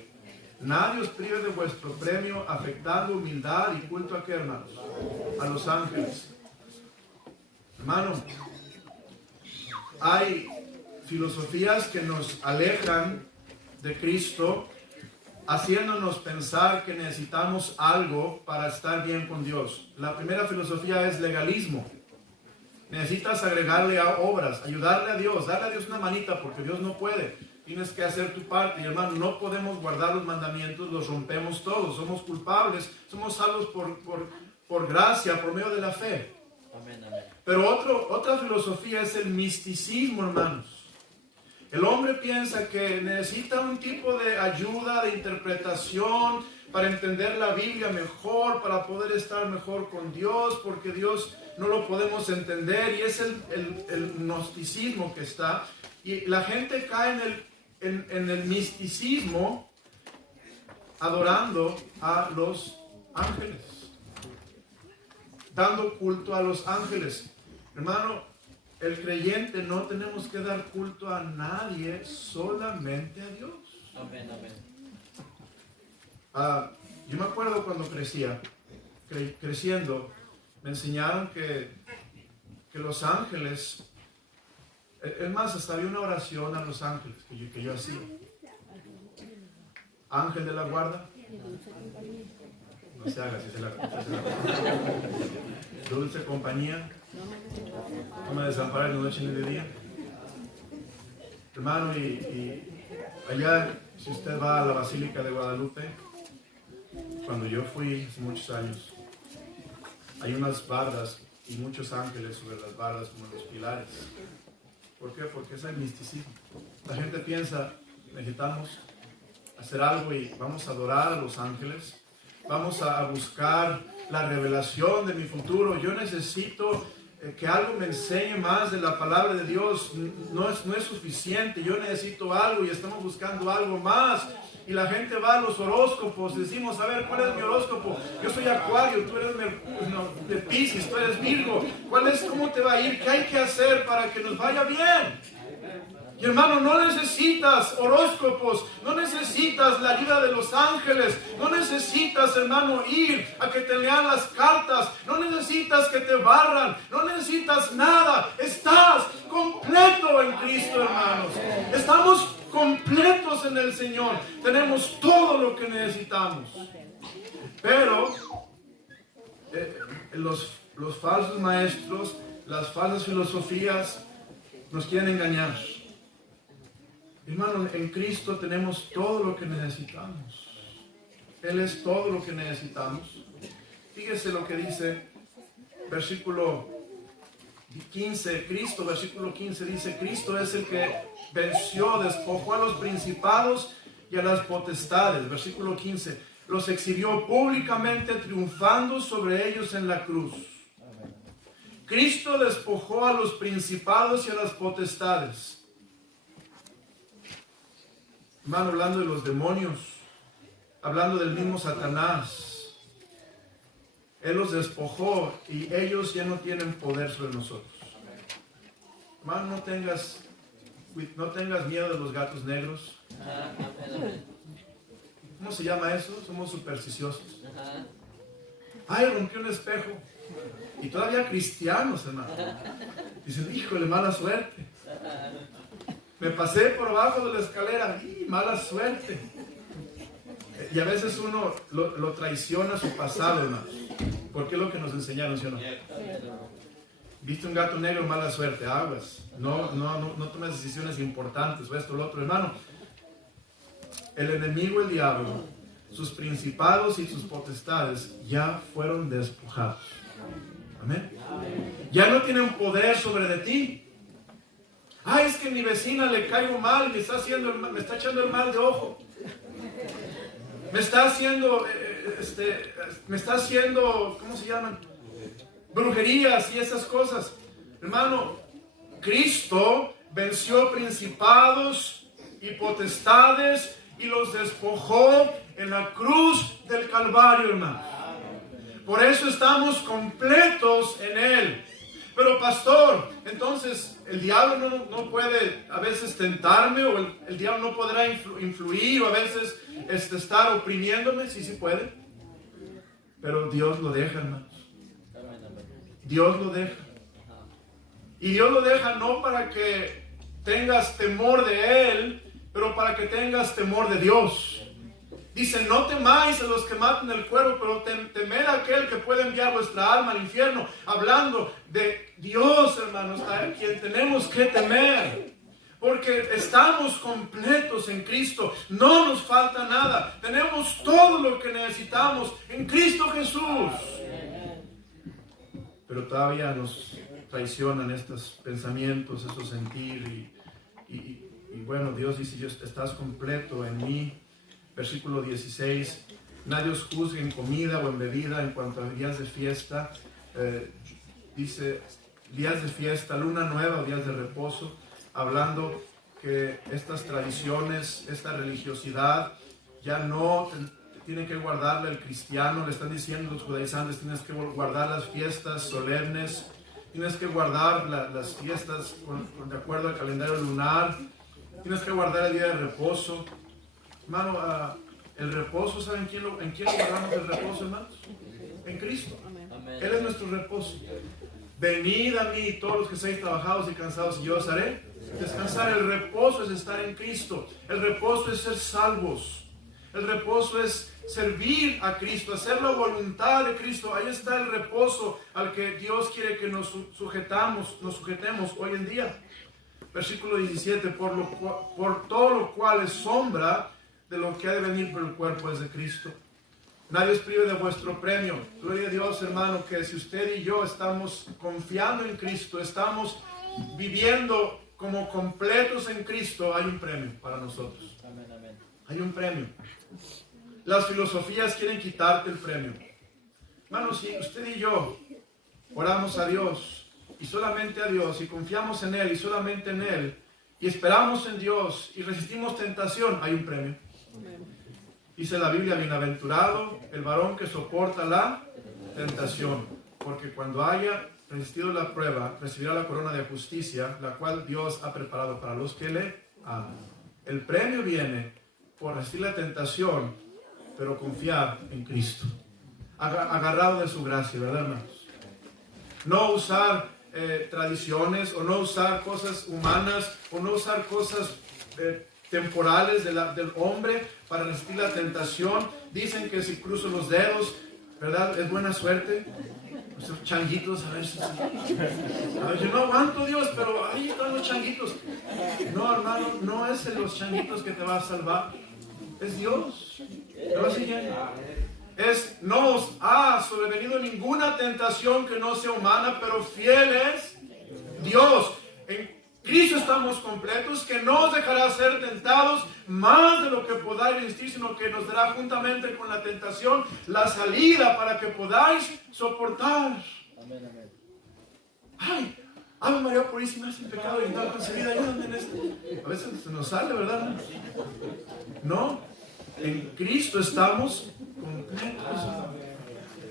Nadie os prive de vuestro premio, afectando humildad y culto a qué, hermanos? A los ángeles. Hermano, hay filosofías que nos alejan de Cristo, haciéndonos pensar que necesitamos algo para estar bien con Dios. La primera filosofía es legalismo. Necesitas agregarle a obras, ayudarle a Dios, darle a Dios una manita porque Dios no puede. Tienes que hacer tu parte. Y hermano, no podemos guardar los mandamientos, los rompemos todos. Somos culpables, somos salvos por gracia, por medio de la fe. Amén, amén. Pero otra filosofía es el misticismo, hermanos. El hombre piensa que necesita un tipo de ayuda, de interpretación para entender la Biblia mejor, para poder estar mejor con Dios, porque Dios no lo podemos entender, y es el gnosticismo que está. Y la gente cae en el misticismo adorando a los ángeles, dando culto a los ángeles. Hermano, el creyente no tenemos que dar culto a nadie, solamente a Dios. Amén, amén. Yo me acuerdo cuando creciendo, me enseñaron que los ángeles, es más, hasta había una oración a los ángeles que yo hacía. Ángel de la guarda. No se haga, si se la dulce compañía. No me desampares de noche ni de día. Hermano, y allá, si usted va a la Basílica de Guadalupe, cuando yo fui hace muchos años, hay unas bardas y muchos ángeles sobre las bardas como en los pilares. ¿Por qué? Porque es el misticismo. La gente piensa, necesitamos hacer algo y vamos a adorar a los ángeles, vamos a buscar la revelación de mi futuro. Yo necesito que algo me enseñe más de la palabra de Dios. No es suficiente, yo necesito algo y estamos buscando algo más. Y la gente va a los horóscopos, decimos, a ver, ¿cuál es mi horóscopo? Yo soy Acuario, tú eres de Piscis, tú eres Virgo. ¿Cómo te va a ir? ¿Qué hay que hacer para que nos vaya bien? Y hermano, no necesitas horóscopos, no necesitas la ayuda de los ángeles, no necesitas, hermano, ir a que te lean las cartas, no necesitas que te barran, no necesitas nada. Estás completo en Cristo, hermanos. Estamos completos en el Señor. Tenemos todo lo que necesitamos. Pero los falsos maestros, las falsas filosofías nos quieren engañar. Hermano, en Cristo tenemos todo lo que necesitamos. Él es todo lo que necesitamos. Fíjese lo que dice versículo 15. Cristo, versículo 15 dice, Cristo es el que venció, despojó a los principados y a las potestades. Versículo 15, los exhibió públicamente triunfando sobre ellos en la cruz. Cristo despojó a los principados y a las potestades. Hermano, hablando de los demonios, hablando del mismo Satanás, Él los despojó y ellos ya no tienen poder sobre nosotros. Hermano, no tengas miedo de los gatos negros. ¿Cómo se llama eso? Somos supersticiosos. Ay, rompió un espejo. Y todavía cristianos, hermano. Dicen, híjole, mala suerte. Me pasé por abajo de la escalera. ¡Y mala suerte! Y a veces uno lo traiciona su pasado, hermano. Porque es lo que nos enseñaron, ¿sí o no? Viste un gato negro, mala suerte, aguas. No tomes decisiones importantes o esto o lo otro, hermano. El enemigo, el diablo, sus principados y sus potestades ya fueron despojados. Amén. Ya no tienen poder sobre de ti. Ay, es que a mi vecina le caigo mal, me está echando el mal de ojo. Me está haciendo, ¿cómo se llaman? Brujerías y esas cosas. Hermano, Cristo venció principados y potestades y los despojó en la cruz del Calvario, hermano. Por eso estamos completos en Él. Pero pastor, entonces el diablo no puede a veces tentarme, o el diablo no podrá influir, o a veces estar oprimiéndome. Sí puede. Pero Dios lo deja, hermanos. Dios lo deja. Y Dios lo deja no para que tengas temor de Él, pero para que tengas temor de Dios. Dice, no temáis a los que matan el cuerpo, pero temed a aquel que puede enviar vuestra alma al infierno. Hablando de Dios, hermanos, a quien tenemos que temer. Porque estamos completos en Cristo. No nos falta nada. Tenemos todo lo que necesitamos en Cristo Jesús. Pero todavía nos traicionan estos pensamientos, estos sentir. Y bueno, Dios dice, estás completo en mí. Versículo 16, nadie os juzgue en comida o en bebida en cuanto a días de fiesta. Dice, días de fiesta, luna nueva o días de reposo, hablando que estas tradiciones, esta religiosidad, ya no tiene que guardarla el cristiano. Le están diciendo los judaizantes, tienes que guardar las fiestas solemnes, tienes que guardar las fiestas de acuerdo al calendario lunar, tienes que guardar el día de reposo. Hermano, el reposo, ¿saben en quién lo guardamos el reposo, hermanos? En Cristo. Él es nuestro reposo. Venid a mí todos los que seáis trabajados y cansados y yo os haré descansar. El reposo es estar en Cristo. El reposo es ser salvos. El reposo es servir a Cristo, hacer la voluntad de Cristo. Ahí está el reposo al que Dios quiere que nos sujetemos hoy en día. Versículo 17, por todo lo cual es sombra de lo que ha de venir, pero el cuerpo es de Cristo. Nadie os prive de vuestro premio. Gloria a Dios, hermano, que si usted y yo estamos confiando en Cristo, estamos viviendo como completos en Cristo, hay un premio para nosotros. Amén, amén. Hay un premio. Las filosofías quieren quitarte el premio. Hermano, si usted y yo oramos a Dios y solamente a Dios y confiamos en Él y solamente en Él y esperamos en Dios y resistimos tentación, hay un premio. Dice la Biblia, bienaventurado el varón que soporta la tentación, porque cuando haya resistido la prueba, recibirá la corona de justicia, la cual Dios ha preparado para los que le aman. El premio viene por resistir la tentación, pero confiar en Cristo, agarrado de su gracia, ¿verdad, hermanos? No usar tradiciones, o no usar cosas humanas, o no usar cosas temporales del hombre para resistir la tentación. Dicen que si cruzo los dedos, ¿verdad? Es buena suerte. Esos changuitos, a ver, yo no aguanto, Dios, pero ahí están los changuitos. No, hermano, no es los changuitos que te va a salvar, es Dios. No os ha sobrevenido ninguna tentación que no sea humana, pero fiel es Dios. En Cristo estamos completos, que no os dejará ser tentados más de lo que podáis resistir, sino que nos dará juntamente con la tentación la salida para que podáis soportar. Amén, amén. Ay, Ave María Purísima, sin pecado y mal concebida, ayúdame en esto. A veces se nos sale, ¿verdad? No, en Cristo estamos completos.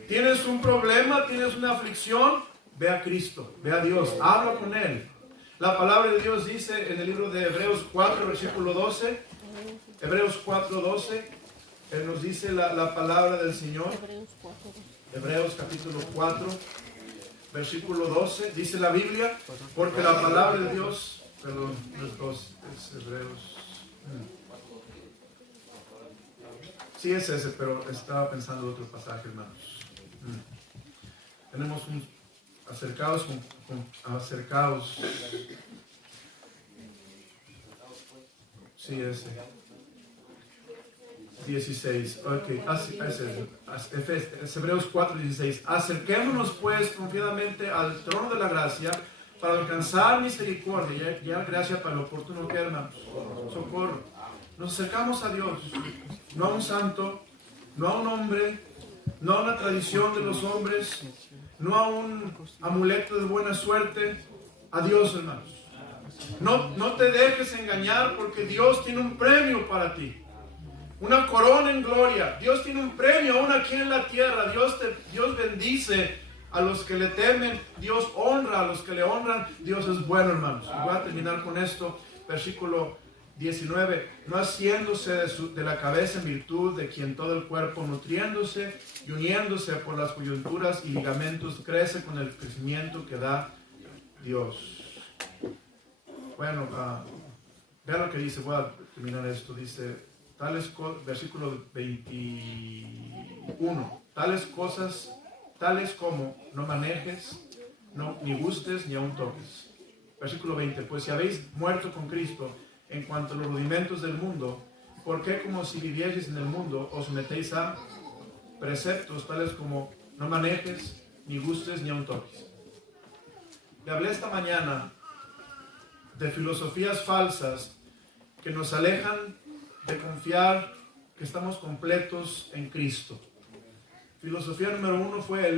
Tienes un problema, tienes una aflicción, ve a Cristo, ve a Dios, habla con Él. La palabra de Dios dice en el libro de Hebreos 4, versículo 12, Hebreos 4, 12, nos dice la palabra del Señor. Hebreos capítulo 4, versículo 12, dice la Biblia, porque la palabra de Dios, perdón, no es 12, es Hebreos. Sí es ese, pero estaba pensando en otro pasaje, hermanos. Tenemos un acercados. Sí, ese. 16. Ok, es Hebreos 4, 16. Acerquémonos pues confiadamente al trono de la gracia para alcanzar misericordia y hallar gracia para el oportuno que, hermanos. Socorro. Nos acercamos a Dios, no a un santo, no a un hombre, no a una tradición de los hombres, no a un amuleto de buena suerte, a Dios, hermanos. No te dejes engañar, porque Dios tiene un premio para ti, una corona en gloria. Dios tiene un premio aún aquí en la tierra. Dios bendice a los que le temen, Dios honra a los que le honran. Dios es bueno, hermanos. Y voy a terminar con esto, versículo 19, no haciéndose de la cabeza en virtud de quien todo el cuerpo, nutriéndose y uniéndose por las coyunturas y ligamentos, crece con el crecimiento que da Dios. Bueno, vean lo que dice, voy a terminar esto, dice, versículo 21, tales como no manejes, ni gustes, ni aun toques. Versículo 20, pues si habéis muerto con Cristo en cuanto a los rudimentos del mundo, ¿por qué como si vivierais en el mundo os metéis a preceptos tales como no manejes, ni gustes, ni aun toques? Le hablé esta mañana de filosofías falsas que nos alejan de confiar que estamos completos en Cristo. Filosofía número 1 fue el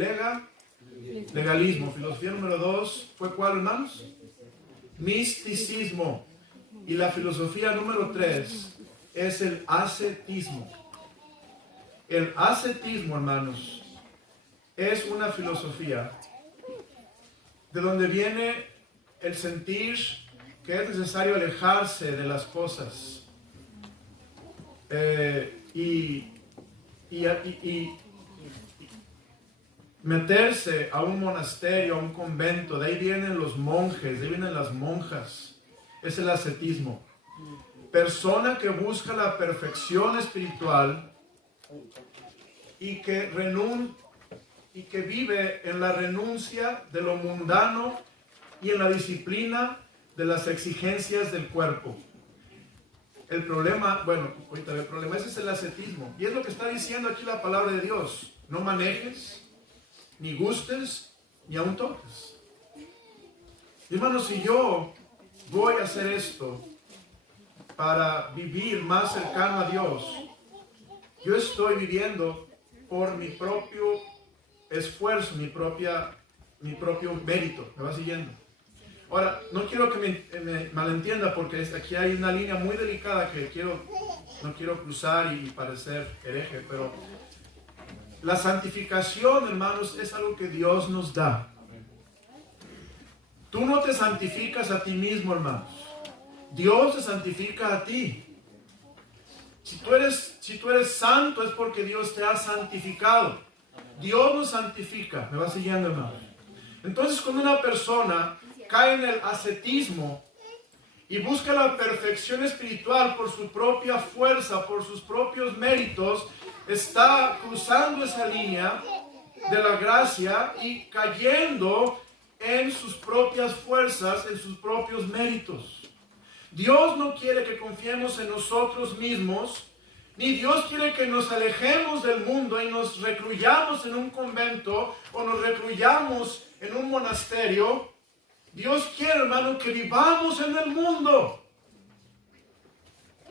legalismo. Filosofía número 2 fue ¿cuál, hermanos? Misticismo. Y la filosofía número 3 es el ascetismo. El ascetismo, hermanos, es una filosofía de donde viene el sentir que es necesario alejarse de las cosas y meterse a un monasterio, a un convento. De ahí vienen los monjes, de ahí vienen las monjas. Es el ascetismo. Persona que busca la perfección espiritual y que vive en la renuncia de lo mundano y en la disciplina de las exigencias del cuerpo. El problema, ese es el ascetismo. Y es lo que está diciendo aquí la palabra de Dios. No manejes, ni gustes, ni aun toques. Hermanos, si yo voy a hacer esto para vivir más cercano a Dios, yo estoy viviendo por mi propio esfuerzo, mi propio mérito. ¿Me va siguiendo? Ahora, no quiero que me malentienda, porque aquí hay una línea muy delicada que no quiero cruzar y parecer hereje, pero la santificación, hermanos, es algo que Dios nos da. Tú no te santificas a ti mismo, hermanos. Dios te santifica a ti. Si tú eres santo es porque Dios te ha santificado. Dios nos santifica. ¿Me va siguiendo, hermanos? Entonces, cuando una persona cae en el ascetismo y busca la perfección espiritual por su propia fuerza, por sus propios méritos, está cruzando esa línea de la gracia y cayendo en sus propias fuerzas, en sus propios méritos. Dios no quiere que confiemos en nosotros mismos, ni Dios quiere que nos alejemos del mundo y nos recluyamos en un convento o nos recluyamos en un monasterio. Dios quiere, hermano, que vivamos en el mundo,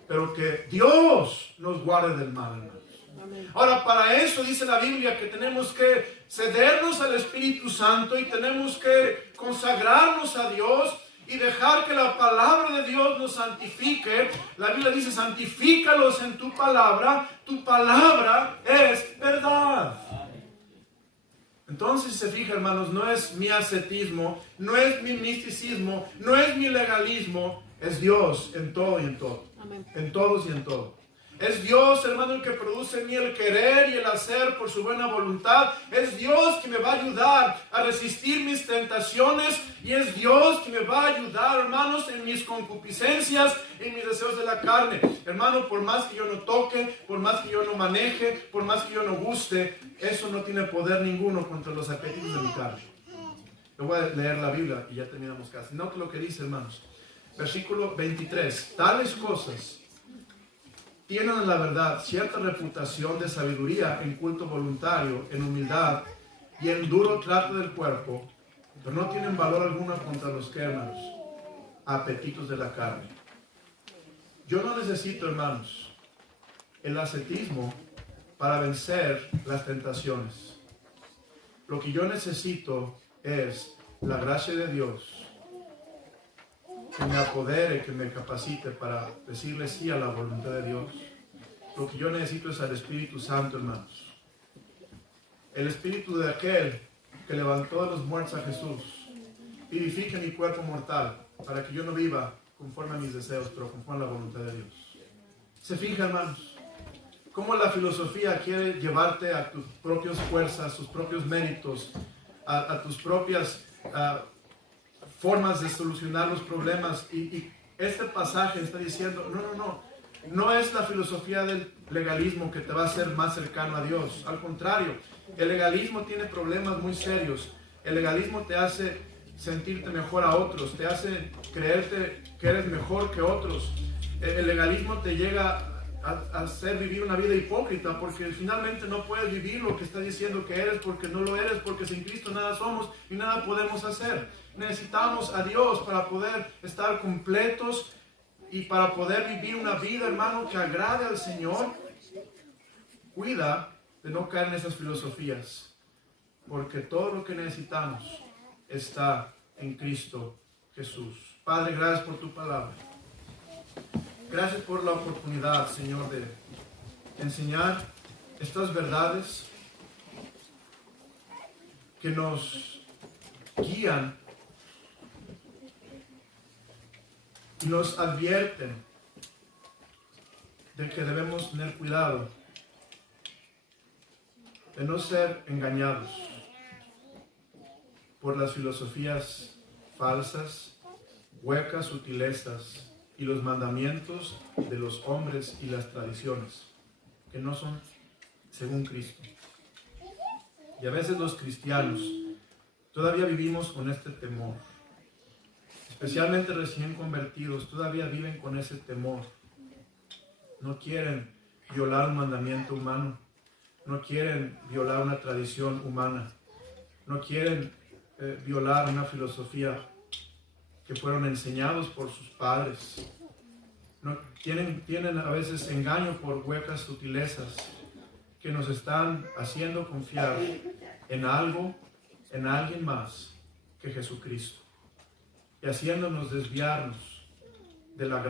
pero que Dios nos guarde del mal, hermanos. Ahora, para eso dice la Biblia que tenemos que cedernos al Espíritu Santo y tenemos que consagrarnos a Dios y dejar que la palabra de Dios nos santifique. La Biblia dice: santifícalos en tu palabra es verdad. Entonces, si se fija, hermanos, no es mi ascetismo, no es mi misticismo, no es mi legalismo, es Dios en todo y en todo. Amén. En todos y en todo. Es Dios, hermano, el que produce en mí el querer y el hacer por su buena voluntad. Es Dios que me va a ayudar a resistir mis tentaciones. Y es Dios que me va a ayudar, hermanos, en mis concupiscencias, en mis deseos de la carne. Hermano, por más que yo no toque, por más que yo no maneje, por más que yo no guste, eso no tiene poder ninguno contra los apetitos de mi carne. Yo voy a leer la Biblia y ya terminamos casi. Note lo que dice, hermanos. Versículo 23. Tales cosas tienen en la verdad cierta reputación de sabiduría en culto voluntario, en humildad y en duro trato del cuerpo, pero no tienen valor alguno contra los que, hermanos, apetitos de la carne. Yo no necesito, hermanos, el ascetismo para vencer las tentaciones. Lo que yo necesito es la gracia de Dios que me apodere, que me capacite para decirle sí a la voluntad de Dios. Lo que yo necesito es al Espíritu Santo, hermanos. El Espíritu de aquel que levantó de los muertos a Jesús. Vivifique mi cuerpo mortal para que yo no viva conforme a mis deseos, pero conforme a la voluntad de Dios. ¿Se fija, hermanos? Cómo la filosofía quiere llevarte a tus propias fuerzas, tus propios méritos, a tus propias formas de solucionar los problemas. Y este pasaje está diciendo, no es la filosofía del legalismo que te va a hacer más cercano a Dios. Al contrario, el legalismo tiene problemas muy serios. El legalismo te hace sentirte mejor a otros, te hace creerte que eres mejor que otros. El legalismo te llega a hacer vivir una vida hipócrita, porque finalmente no puedes vivir lo que está diciendo que eres, porque no lo eres, porque sin Cristo nada somos y nada podemos hacer. Necesitamos a Dios para poder estar completos y para poder vivir una vida, hermano, que agrade al Señor. Cuida de no caer en esas filosofías, porque todo lo que necesitamos está en Cristo Jesús. Padre, gracias por tu palabra. Gracias por la oportunidad, Señor, de enseñar estas verdades que nos guían y nos advierten de que debemos tener cuidado de no ser engañados por las filosofías falsas, huecas sutilezas y los mandamientos de los hombres y las tradiciones que no son según Cristo. Y a veces los cristianos todavía vivimos con este temor, especialmente recién convertidos, todavía viven con ese temor. No quieren violar un mandamiento humano, no quieren violar una tradición humana, no quieren violar una filosofía que fueron enseñados por sus padres. No, tienen a veces engaño por huecas sutilezas que nos están haciendo confiar en algo, en alguien más que Jesucristo, y haciéndonos desviarnos de la gracia